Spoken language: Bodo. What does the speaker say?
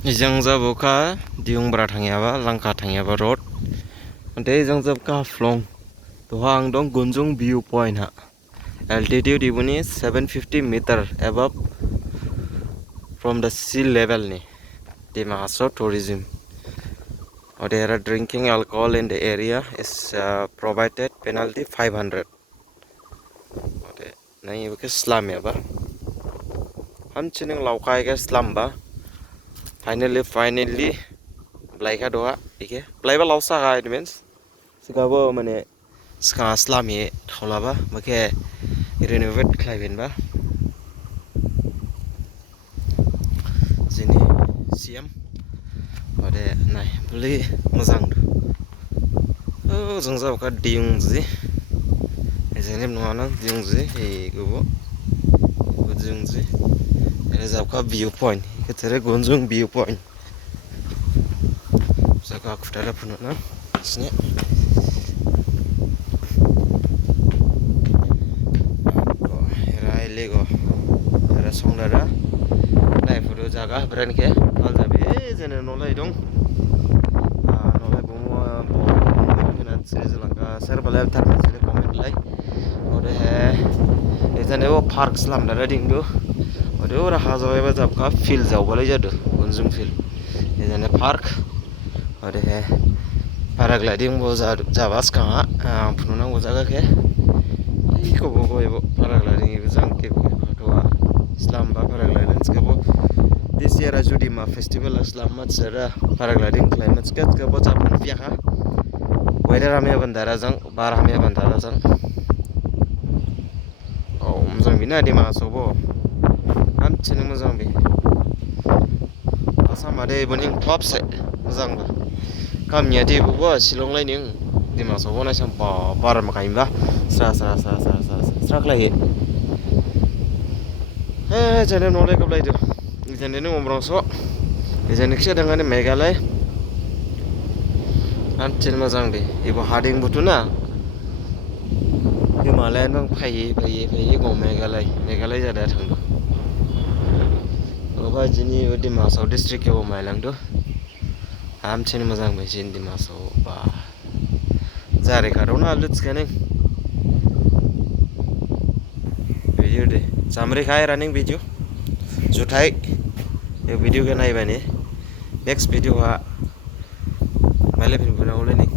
Ijang jabuka diungbra thangyaba langka thangyaba road. Ante ijang jabka flong. Toha ang dong Gunjung View point ha. Altitude ibuni 750 meter above from the sea level ni. Dimahaso tourism. There are drinking alcohol in the area is provided penalty 500. Ode nai ibu ke slam ya ba. Ham chining laukai ke slam ba. Finally Blaika doa, ike. Blaiba lausa ga it means. Sigabo mane ska slam ye tholaba make renovate khlaibin ba. Jini siam. Ode nai beli mozang. Oh jongja ka diung ji. Ejene nwana diung ji e gobo. Gunjung ji. Ere japka view point. Ketere Gunjung view point. Saka kutara puno na. Sini. Lego era songdara nai photo jaga brand ke al jabe jene nolai dong nolai bomo bo kena srilanka serbala tar sele comment lai ore he jene o park slam dara ding do ore ora hajo eba japka feel jaw balai jadu Gunjung feel jene park ore he paragliding bo jabas ka phuno nang bo jaga ke ko bo ebo paragliding ibu jang ke bo toa Islam ba paragliding ke bo this year ajudi ma festival Islam mat sera paragliding climate ke bo japun pia ha weather ame bandara jang bar ame bandara jang oh mjang bina di ma so bo am chini mjang bi asa ma de boning top se mjang ba kam nya de bo silong lai ning di ma so bo na sam pa bar ma kaim ba sa klai jane nolai kablai do jane ne omrong so jane kse dangane Meghalaya am chin mazang de ibo hading butuna Himalayan bang phai go Meghalaya jada thang do oba jini odi maso district ke bo mailang do am chin mazang be jin di maso ba jare karona luts kane video de samre khai running video juthai ये वीडियो के नहीं बने नेक्स्ट वीडियो हा मैले फिर बनाऊंगा नहीं